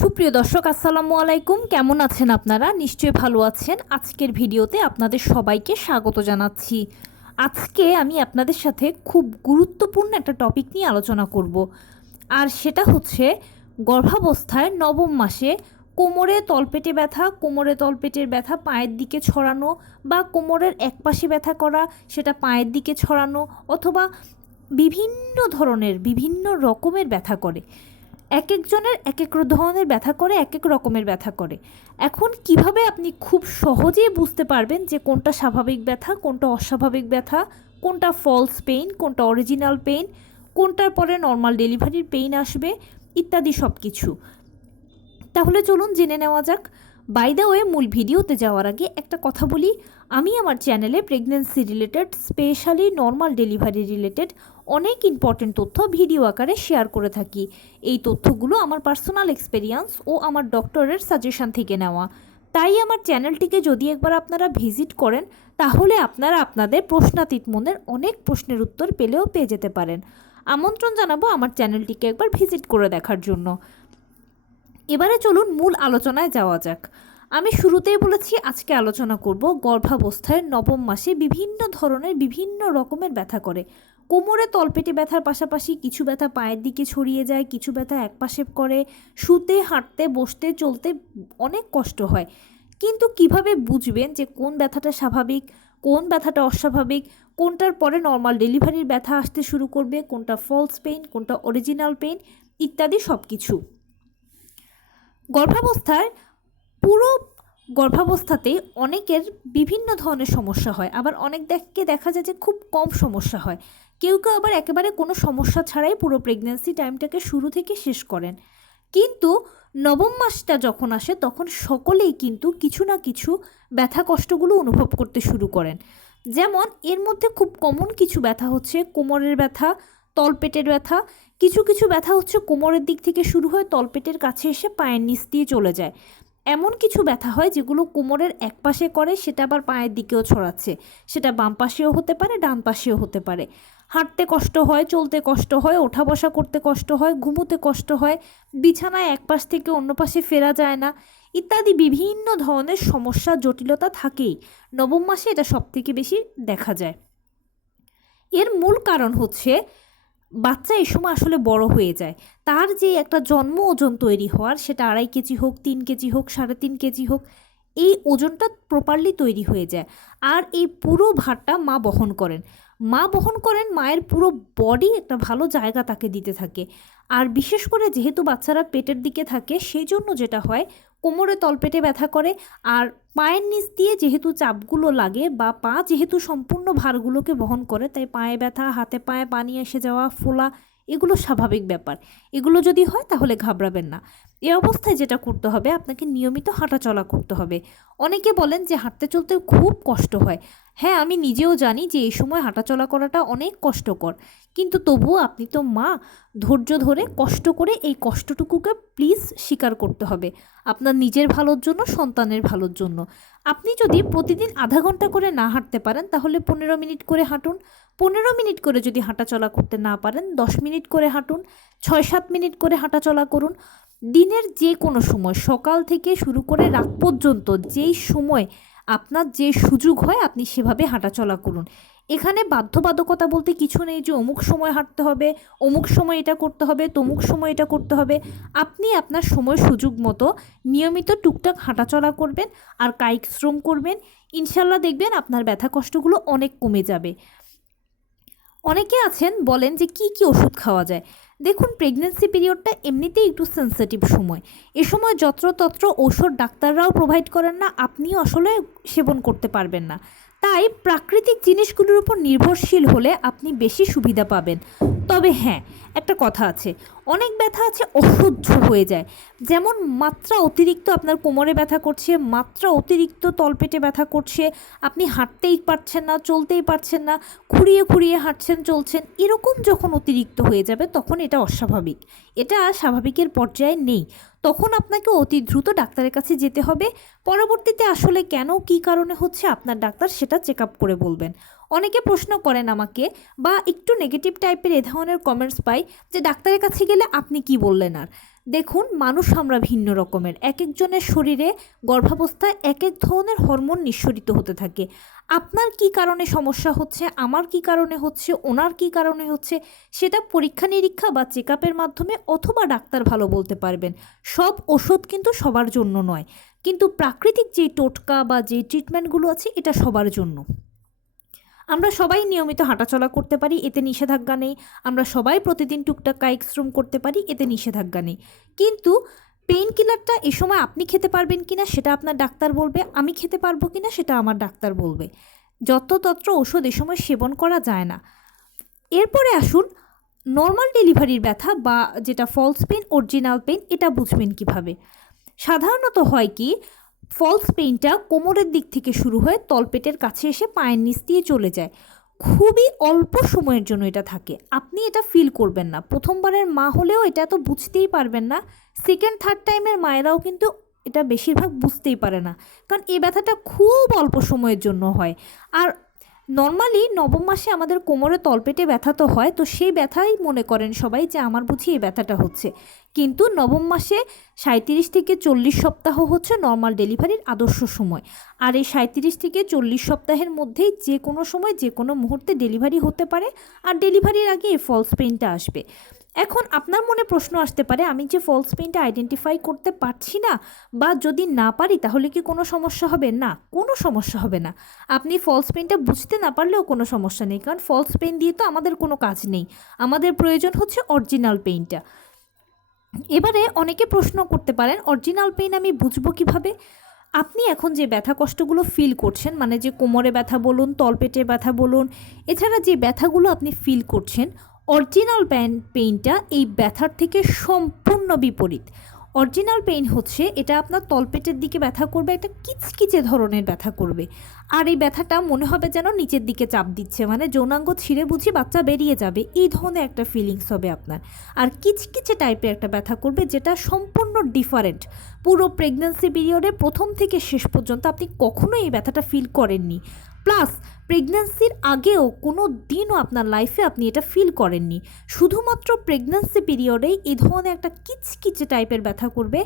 সুপ্রিয় দর্শক, আসসালামু আলাইকুম। কেমন আছেন আপনারা? নিশ্চয়ই ভালো আছেন। আজকের ভিডিওতে আপনাদের সবাইকে স্বাগত জানাচ্ছি। আজকে আমি আপনাদের সাথে খুব গুরুত্বপূর্ণ একটা টপিক নিয়ে আলোচনা করব। আর সেটা হচ্ছে গর্ভাবস্থায় নবম মাসে কোমরে তলপেটে ব্যথা, কোমরে তলপেটের ব্যথা পায়ের দিকে ছড়ানো বা কোমরের একপাশে ব্যথা করা, সেটা পায়ের দিকে ছড়ানো অথবা বিভিন্ন ধরনের, বিভিন্ন রকমের ব্যথা করে। এক একজনের এক এক ধরনের ব্যথা করে এক এক রকমের ব্যথা করে। এখন কীভাবে আপনি খুব সহজেই বুঝতে পারবেন যে কোনটা স্বাভাবিক ব্যথা, কোনটা অস্বাভাবিক ব্যথা, কোনটা ফলস পেইন কোনটা অরিজিনাল পেইন কোনটার পরে নর্মাল ডেলিভারির পেইন আসবে, ইত্যাদি সব কিছু তাহলে চলুন জেনে নেওয়া যাক বাই দ্য ওয়ে মূল ভিডিওতে যাওয়ার আগে একটা কথা বলি। আমি আমার চ্যানেলে pregnancy related specially normal delivery related অনেক ইম্পর্টেন্ট তথ্য ভিডিও আকারে শেয়ার করে থাকি। এই তথ্যগুলো আমার পার্সোনাল এক্সপেরিয়েন্স ও আমার ডক্টরের সাজেশন থেকে নেওয়া। তাই আমার চ্যানেলটিকে যদি একবার আপনারা ভিজিট করেন, তাহলে আপনারা আপনাদের প্রশ্নাতীত মনের অনেক প্রশ্নের উত্তর পেলেও পেয়ে যেতে পারেন। আমন্ত্রণ জানাব আমার চ্যানেলটিকে একবার ভিজিট করে দেখার জন্য। এবারে চলুন মূল আলোচনায় যাওয়া যাক। আমি শুরুতেই বলেছি আজকে আলোচনা করব গর্ভাবস্থায় নবম মাসে বিভিন্ন ধরনের বিভিন্ন রকমের ব্যথা করে। কোমরে তলপেটে ব্যথার পাশাপাশি কিছু ব্যথা পায়ের দিকে ছড়িয়ে যায়, কিছু ব্যথা একপাশে করে, শুতে, হাঁটতে, বসতে, চলতে অনেক কষ্ট হয়। কিন্তু কীভাবে বুঝবেন যে কোন ব্যথাটা স্বাভাবিক, কোন ব্যথাটা অস্বাভাবিক, কোনটার পরে নর্মাল ডেলিভারির ব্যথা আসতে শুরু করবে, কোনটা ফলস পেইন কোনটা অরিজিনাল পেইন ইত্যাদি সব কিছু গর্ভাবস্থায় পুরো গর্ভাবস্থাতে অনেকের বিভিন্ন ধরনের সমস্যা হয়। আবার অনেক দেখকে দেখা যায় যে খুব কম সমস্যা হয়। কেউ কেউ আবার একেবারে কোনো সমস্যা ছাড়াই পুরো প্রেগনেন্সি টাইমটাকে শুরু থেকে শেষ করেন। কিন্তু নবম মাসটা যখন আসে, তখন সকলেই কিন্তু কিছু না কিছু ব্যথা কষ্টগুলো অনুভব করতে শুরু করেন। যেমন এর মধ্যে খুব কমন কিছু ব্যথা হচ্ছে, কোমরের ব্যথা, তলপেটের ব্যথা কিছু কিছু ব্যথা হচ্ছে কোমরের দিক থেকে শুরু হয়ে তলপেটের কাছে এসে পায়ের নিচ দিয়ে চলে যায়। এমন কিছু ব্যথা হয় যেগুলো কোমরের এক পাশে করে, সেটা আবার পায়ের দিকেও ছড়াচ্ছে। সেটা বাম পাশেও হতে পারে, ডান পাশেও হতে পারে। হাঁটতে কষ্ট হয়, চলতে কষ্ট হয়, ওঠা বসা করতে কষ্ট হয়, ঘুমোতে কষ্ট হয়, বিছানায় এক পাশ থেকে অন্য পাশে ফেরা যায় না, ইত্যাদি বিভিন্ন ধরনের সমস্যা, জটিলতা থাকেই। নবম মাসে এটা সবথেকে বেশি দেখা যায়। এর মূল কারণ হচ্ছে বাচ্চা এই সময় আসলে বড় হয়ে যায়। তার যে একটা জন্ম ওজন তৈরি হওয়ার, সেটা আড়াই কেজি হোক, তিন কেজি হোক, সাড়ে তিন কেজি হোক এই ওজনটা প্রপারলি তৈরি হয়ে যায়। আর এই পুরো ভারটা মা বহন করেন। মা বহন করেন, মায়ের পুরো বডি একটা ভালো জায়গা তাকে দিতে থাকে। আর বিশেষ করে যেহেতু বাচ্চারা পেটের দিকে থাকে সেই জন্য যেটা হয়, কোমরে তলপেটে ব্যথা করে। আর পায়ের নিচ দিয়ে যেহেতু চাপগুলো লাগে বা পা যেহেতু সম্পূর্ণ ভারগুলোকে বহন করে, তাই পায়ে ব্যথা, হাতে পায়ে পানি এসে যাওয়া, ফোলা এগুলো স্বাভাবিক ব্যাপার। এগুলো যদি হয় তাহলে ঘাবড়াবেন না। এ অবস্থায় যেটা করতে হবে, আপনাকে নিয়মিত হাঁটাচলা করতে হবে। অনেকে বলেন যে হাঁটতে চলতে খুব কষ্ট হয়। হ্যাঁ আমি নিজেও জানি যে এই সময় হাঁটাচলা করাটা অনেক কষ্টকর। কিন্তু তবুও আপনি তো মা, ধৈর্য ধরে কষ্ট করে এই কষ্টটুকুকে প্লিজ স্বীকার করতে হবে। আপনার নিজের ভালোর জন্য, সন্তানের ভালোর জন্য। আপনি যদি প্রতিদিন আধা ঘণ্টা করে না হাঁটতে পারেন, তাহলে পনেরো মিনিট করে হাঁটুন। পনেরো মিনিট করে যদি হাঁটাচলা করতে না পারেন, দশ মিনিট করে হাঁটুন, ছয় সাত মিনিট করে হাঁটাচলা করুন। দিনের যে কোনো সময়, সকাল থেকে শুরু করে রাত পর্যন্ত যেই সময় আপনার যে সুযোগ হয়, আপনি সেভাবে হাঁটাচলা করুন। এখানে বাধ্যবাধকতা বলতে কিছু নেই যে অমুক সময় হাঁটতে হবে, অমুক সময় এটা করতে হবে, তমুক সময় এটা করতে হবে। আপনি আপনার সময় সুযোগ মতো নিয়মিত টুকটাক হাঁটাচলা করবেন আর কায়িক শ্রম করবেন। ইনশাল্লাহ দেখবেন আপনার ব্যথা কষ্টগুলো অনেক কমে যাবে। অনেকে আছেন বলেন যে কি কি ওষুধ খাওয়া যায়। দেখুন প্রেগনেন্সি পিরিয়ডটা এমনিতেই একটু সেন্সিটিভ সময়। এ সময় যত্রতত্র ওষুধ ডাক্তাররাও প্রোভাইড করেন না, আপনিও আসলে সেবন করতে পারবেন না। তাই প্রাকৃতিক জিনিসগুলোর উপর নির্ভরশীল হলে আপনি বেশি সুবিধা পাবেন। তবে হ্যাঁ একটা কথা আছে। অনেক ব্যথা আছে, অসহ্য হয়ে যায়। যেমন মাত্রা অতিরিক্ত আপনার কোমরে ব্যথা করছে, মাত্রা অতিরিক্ত তলপেটে ব্যথা করছে, আপনি হাঁটতেই পারছেন না, চলতেই পারছেন না, খুঁড়িয়ে খুঁড়িয়ে হাঁটছেন, চলছেন, এরকম যখন অতিরিক্ত হয়ে যাবে, তখন এটা অস্বাভাবিক। এটা স্বাভাবিকের পর্যায়ে নেই। তখন আপনাকে অতি দ্রুত ডাক্তারের কাছে যেতে হবে। পরবর্তীতে আসলে কেন, কি কারণে হচ্ছে আপনার ডাক্তার সেটা চেক আপ করে বলবেন। অনেকে প্রশ্ন করেন আমাকে, বা একটু নেগেটিভ টাইপের এ ধরনের কমেন্টস পাই যে, ডাক্তারের কাছে গেলে আপনি কি বললেন আর? দেখুন, মানুষ আমরা ভিন্ন রকমের। এক একজনের শরীরে গর্ভাবস্থায় এক এক ধরনের হরমোন নিঃসরিত হতে থাকে। আপনার কি কারণে সমস্যা হচ্ছে? আমার কি কারণে হচ্ছে? ওনার কি কারণে হচ্ছে? সেটা পরীক্ষা নিরীক্ষা বা চেক মাধ্যমে অথবা ডাক্তার ভালো বলতে পারবেন। সব ওষুধ কিন্তু সবার জন্য নয়। কিন্তু প্রাকৃতিক যে টোটকা বা যে ট্রিটমেন্টগুলো আছে, এটা সবার জন্য। আমরা সবাই নিয়মিত হাঁটাচলা করতে পারি, এতে নিষেধাজ্ঞা নেই। আমরা সবাই প্রতিদিন টুকটাক কায়িক শ্রম করতে পারি, এতে নিষেধাজ্ঞা নেই। কিন্তু পেইন কিলারটা এ সময় আপনি খেতে পারবেন কিনা সেটা আপনার ডাক্তার বলবে, আমি খেতে পারব কিনা সেটা আমার ডাক্তার বলবে। যত্রতত্র ওষুধ এ সময় সেবন করা যায় না। এরপরে আসুন নর্মাল ডেলিভারির ব্যথা বা যেটা ফলস পেন অরিজিনাল পেন এটা বুঝবেন কীভাবে? সাধারণত হয় কি ফলস পেইনটা কোমরের দিক থেকে শুরু হয়ে তলপেটের কাছে এসে পায়ের নিচ দিয়ে চলে যায়। খুবই অল্প সময়ের জন্য এটা থাকে। আপনি এটা ফিল করবেন না। প্রথমবারের মা হলেও এটা তো বুঝতেই পারবেন না। সেকেন্ড থার্ড টাইমের মায়েরাও কিন্তু এটা বেশিরভাগ বুঝতেই পারে না। কারণ এই ব্যথাটা খুব অল্প সময়ের জন্য হয়। আর নর্মালি নবম মাসে আমাদের কোমরে তলপেটে ব্যথা তো হয়, তো সেই ব্যথাই মনে করেন সবাই যে আমার বুঝি এই ব্যথাটা হচ্ছে। কিন্তু নবম মাসে সাঁত্রিশ থেকে চল্লিশ সপ্তাহ হচ্ছে নর্মাল ডেলিভারির আদর্শ সময়। আর এই সাঁত্রিশ থেকে চল্লিশ সপ্তাহের মধ্যেই যে কোনো সময়, যে কোনো মুহূর্তে ডেলিভারি হতে পারে আর ডেলিভারির আগে এই ফলস পেইনটা আসবে। এখন আপনার মনে প্রশ্ন আসতে পারে, আমি যে ফলস পেইনটা আইডেন্টিফাই করতে পারছি না বা যদি না পারি তাহলে কি কোনো সমস্যা হবে? না, কোনো সমস্যা হবে না। আপনি ফলস পেইনটা বুঝতে না পারলেও কোনো সমস্যা নেই, কারণ ফলস পেইন দিয়ে তো আমাদের কোনো কাজ নেই। আমাদের প্রয়োজন হচ্ছে অরিজিনাল পেইনটা এবারে অনেকে প্রশ্ন করতে পারেন, অরিজিনাল পেইন আমি বুঝব কীভাবে? আপনি এখন যে ব্যথা কষ্টগুলো ফিল করছেন মানে যে কোমরে ব্যথা বলুন, তলপেটে ব্যথা বলুন, এছাড়া যে ব্যথাগুলো আপনি ফিল করছেন, অরিজিনাল পেইনটা এই ব্যথার থেকে সম্পূর্ণ বিপরীত। অরিজিনাল পেইন হচ্ছে, এটা আপনার তলপেটের দিকে ব্যথা করবে, একটা কিচকিচে ধরনের ব্যথা করবে। আর এই ব্যথাটা মনে হবে যেন নিচের দিকে চাপ দিচ্ছে মানে যৌনাঙ্গ ছিঁড়ে বুঝি বাচ্চা বেরিয়ে যাবে, এই ধরনের একটা ফিলিংস হবে আপনার। আর কিচকিচে টাইপের একটা ব্যথা করবে, যেটা সম্পূর্ণ ডিফারেন্ট পুরো প্রেগন্যান্সি পিরিয়ডে প্রথম থেকে শেষ পর্যন্ত আপনি কখনোই এই ব্যথাটা ফিল করেননি। প্লাস প্রেগন্যান্সির আগেও কোনো দিনও আপনার লাইফে আপনি এটা ফিল করেননি। শুধুমাত্র প্রেগন্যান্সি পিরিয়ডেই এই ধরনের একটা কিচকিচে টাইপের ব্যথা করবে,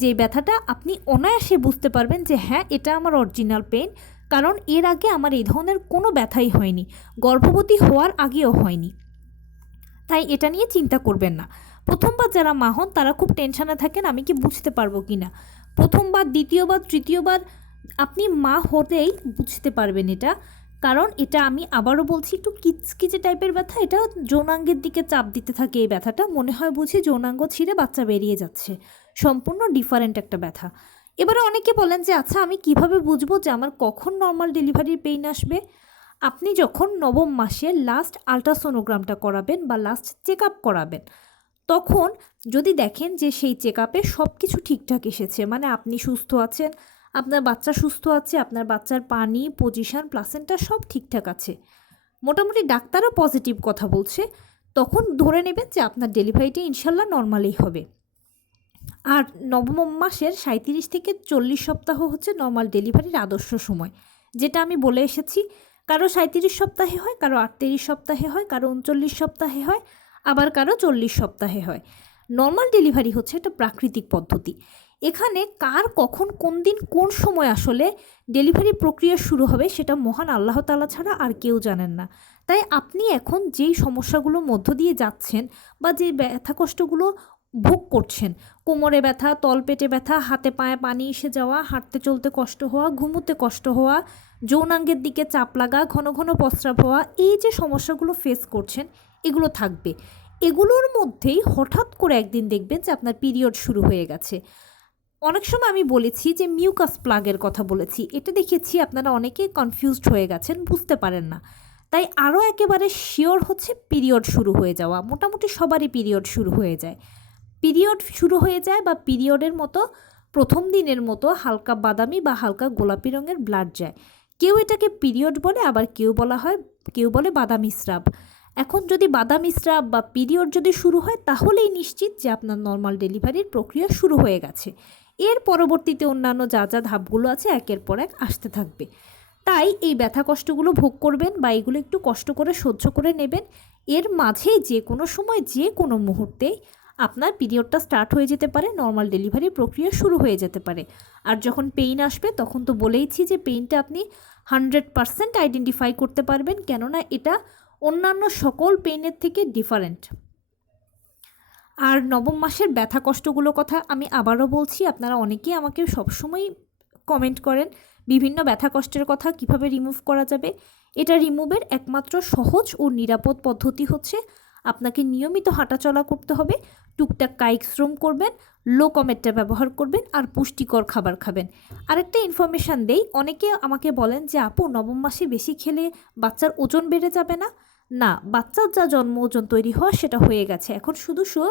যে ব্যথাটা আপনি অনায়াসে বুঝতে পারবেন যে হ্যাঁ এটা আমার অরিজিনাল পেন কারণ এর আগে আমার এই ধরনের কোনো ব্যথাই হয়নি, গর্ভবতী হওয়ার আগেও হয়নি। তাই এটা নিয়ে চিন্তা করবেন না। প্রথমবার যারা মা হন, তারা খুব টেনশানে থাকেন আমি কি বুঝতে পারব কি না। প্রথমবার, দ্বিতীয়বার, তৃতীয়বার আপনি মা হতেই বুঝতে পারবেন এটা। কারণ এটা আমি আবারও বলছি, একটু কিচকিচে টাইপের ব্যথা, এটা যৌনাঙ্গের দিকে চাপ দিতে থাকে এই ব্যথাটা। মনে হয় বুঝি যৌনাঙ্গ ছিঁড়ে বাচ্চা বেরিয়ে যাচ্ছে। সম্পূর্ণ ডিফারেন্ট একটা ব্যথা। এবারে অনেকে বলেন যে আচ্ছা আমি কীভাবে বুঝব যে আমার কখন নর্মাল ডেলিভারির পেইন আসবে? আপনি যখন নবম মাসে লাস্ট আলট্রাসোনোগ্রামটা করাবেন বা লাস্ট চেক আপ করাবেন তখন যদি দেখেন যে সেই চেক আপে সব কিছু ঠিকঠাক এসেছে মানে আপনি সুস্থ আছেন, আপনার বাচ্চা সুস্থ আছে, আপনার বাচ্চার পানি পজিশন প্লাসেন্টা সব ঠিকঠাক আছে, মোটামুটি ডাক্তারও পজিটিভ কথা বলছে, তখন ধরে নেবেন যে আপনার ডেলিভারিটা ইনশাল্লাহ নর্মালি হবে। আর নবম মাসের সাঁত্রিশ থেকে চল্লিশ সপ্তাহ হচ্ছে নর্মাল ডেলিভারির আদর্শ সময়, যেটা আমি বলে এসেছি, কারও সাঁত্রিশ সপ্তাহে হয়, কারও আটত্রিশ সপ্তাহে হয়, কারও উনচল্লিশ সপ্তাহে হয় আবার কারও চল্লিশ সপ্তাহে হয়। নর্মাল ডেলিভারি হচ্ছে একটা প্রাকৃতিক পদ্ধতি। এখানে কার কখন কোন দিন কোন সময় আসলে ডেলিভারি প্রক্রিয়া শুরু হবে সেটা মহান আল্লাহ তালা ছাড়া আর কেউ জানেন না। তাই আপনি এখন যেই সমস্যাগুলোর মধ্য দিয়ে যাচ্ছেন বা যে ব্যথা কষ্টগুলো ভোগ করছেন, কোমরে ব্যথা, তলপেটে ব্যথা, হাতে পায়ে পানি এসে যাওয়া, হাঁটতে চলতে কষ্ট হওয়া, ঘুমোতে কষ্ট হওয়া, যৌনাঙ্গের দিকে চাপ লাগা, ঘন ঘন প্রস্রাব হওয়া, এই যে সমস্যাগুলো ফেস করছেন এগুলো থাকবে। এগুলোর মধ্যেই হঠাৎ করে একদিন দেখবেন যে আপনার পিরিয়ড শুরু হয়ে গেছে। অনেক সময় আমি বলেছি যে মিউকাস প্লাগের কথা বলেছি। এটা দেখেছি, আপনারা অনেকে কনফিউজড হয়ে গেছেন, বুঝতে পারেন না। তাই আরও একেবারে শিওর হচ্ছে পিরিয়ড শুরু হয়ে যাওয়া। মোটামুটি সবারই পিরিয়ড শুরু হয়ে যায়। পিরিয়ড শুরু হয়ে যায় বা পিরিয়ডের মতো, প্রথম দিনের মতো হালকা বাদামি বা হালকা গোলাপি রঙের ব্লাড যায়। কেউ এটাকে পিরিয়ড বলে, আবার কেউ বলা হয়, কেউ বলে বাদামি স্রাব। এখন যদি বাদামি স্রাব বা পিরিয়ড যদি শুরু হয়, তাহলেই নিশ্চিত যে আপনার নর্মাল ডেলিভারির প্রক্রিয়া শুরু হয়ে গেছে। এর পরবর্তীতে অন্যান্য যা যা ধাপগুলো আছে, একের পর এক আসতে থাকবে। তাই এই ব্যথা কষ্টগুলো ভোগ করবেন বা এগুলো একটু কষ্ট করে সহ্য করে নেবেন। এর মাঝে যে কোনো সময়, যে কোনো মুহূর্তে আপনার পিরিয়ডটা স্টার্ট হয়ে যেতে পারে নর্মাল ডেলিভারি প্রক্রিয়া শুরু হয়ে যেতে পারে। আর যখন পেইন আসবে, তখন তো বলেইছি যে পেইনটা আপনি হান্ড্রেড পারসেন্ট আইডেন্টিফাই করতে পারবেন। কেননা এটা অন্যান্য সকল পেইনের থেকে ডিফারেন্ট আর নবম মাসের ব্যথা কষ্টগুলো কথা আমি আবারও বলছি, আপনারা অনেকেই আমাকে সবসময় কমেন্ট করেন, বিভিন্ন ব্যথা কষ্টের কথা কীভাবে রিমুভ করা যাবে। এটা রিমুভের একমাত্র সহজ ও নিরাপদ পদ্ধতি হচ্ছে, আপনাকে নিয়মিত হাঁটাচলা করতে হবে টুকটাক কায়িক শ্রম করবেন লো কমেটটা ব্যবহার করবেন আর পুষ্টিকর খাবার খাবেন। আরেকটা ইনফরমেশান দেই, অনেকে আমাকে বলেন যে, আপু, নবম মাসে বেশি খেলে বাচ্চার ওজন বেড়ে যাবে না? না, বাচ্চার যা জন্ম ওজন তৈরি হওয়া সেটা হয়ে গেছে। এখন শুধু শো,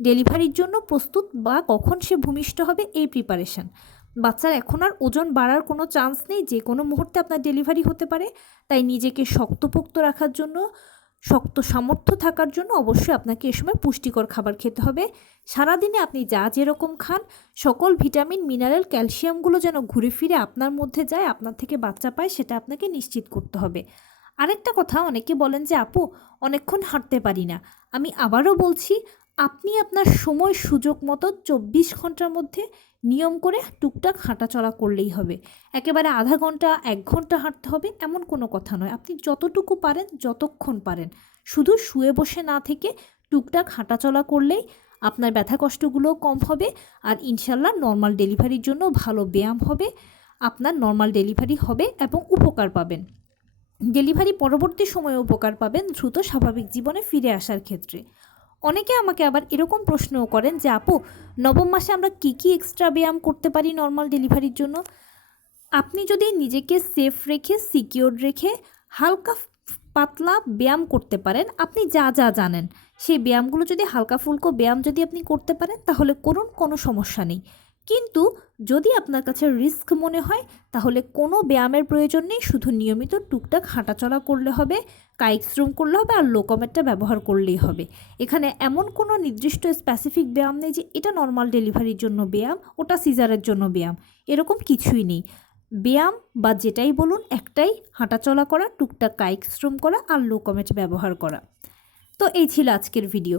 ডেলিভারির জন্য প্রস্তুত বা কখন সে ভূমিষ্ঠ হবে এই প্রিপারেশন বাচ্চার এখন আর ওজন বাড়ার কোনো চান্স নেই, যে কোনো মুহূর্তে আপনার ডেলিভারি হতে পারে। তাই নিজেকে শক্তপোক্ত রাখার জন্য শক্ত সামর্থ্য থাকার জন্য অবশ্যই আপনাকে এ সময় পুষ্টিকর খাবার খেতে হবে। সারাদিনে আপনি যা যেরকম খান, সকল ভিটামিন, মিনারেল, ক্যালসিয়ামগুলো যেন ঘুরে ফিরে আপনার মধ্যে যায়, আপনার থেকে বাচ্চা পায়, সেটা আপনাকে নিশ্চিত করতে হবে। আরেকটা কথা, অনেকে বলেন যে, আপু, অনেকক্ষণ হাঁটতে পারি না। আমি আবারও বলছি আপনি আপনার সময় সুযোগ মতো চব্বিশ ঘণ্টার মধ্যে নিয়ম করে টুকটাক হাঁটাচলা করলেই হবে। একেবারে আধা ঘণ্টা, এক ঘণ্টা হাঁটতে হবে এমন কোনো কথা নয়। আপনি যতটুকু পারেন, যতক্ষণ পারেন। শুধু শুয়ে বসে না থেকে টুকটাক হাঁটাচলা করলেই আপনার ব্যথা কষ্টগুলোও কম হবে আর ইনশাল্লাহ নর্মাল ডেলিভারির জন্য ভালো ব্যায়াম হবে, আপনার নর্মাল ডেলিভারি হবে এবং উপকার পাবেন। ডেলিভারি পরবর্তী সময়ে উপকার পাবেন দ্রুত স্বাভাবিক জীবনে ফিরে আসার ক্ষেত্রে। অনেকে আমাকে আবার এরকম প্রশ্নও করেন যে, আপু, নবম মাসে আমরা কী কী এক্সট্রা ব্যায়াম করতে পারি নর্মাল ডেলিভারির জন্য? আপনি যদি নিজেকে সেফ রেখে সিকিওর রেখে হালকা পাতলা ব্যায়াম করতে পারেন, আপনি যা যা জানেন। সেই ব্যায়ামগুলো যদি হালকা ফুলকো ব্যায়াম যদি আপনি করতে পারেন, তাহলে করুন, কোনো সমস্যা নেই। কিন্তু যদি আপনার কাছে রিস্ক মনে হয়, তাহলে কোনো ব্যায়ামের প্রয়োজন নেই। শুধু নিয়মিত টুকটাক হাঁটাচলা করলে হবে, কায়িক শ্রম করলে হবে আর লোকমেটটা ব্যবহার করলেই হবে। এখানে এমন কোনো নির্দিষ্ট স্পেসিফিক ব্যায়াম নেই যে এটা নর্মাল ডেলিভারির জন্য ব্যায়াম, ওটা সিজারের জন্য ব্যায়াম। এরকম কিছুই নেই। ব্যায়াম বা যেটাই বলুন, একটাই হাঁটাচলা করা, টুকটাক কায়িক শ্রম করা আর লোকমেট ব্যবহার করা। তো এই ছিল আজকের ভিডিও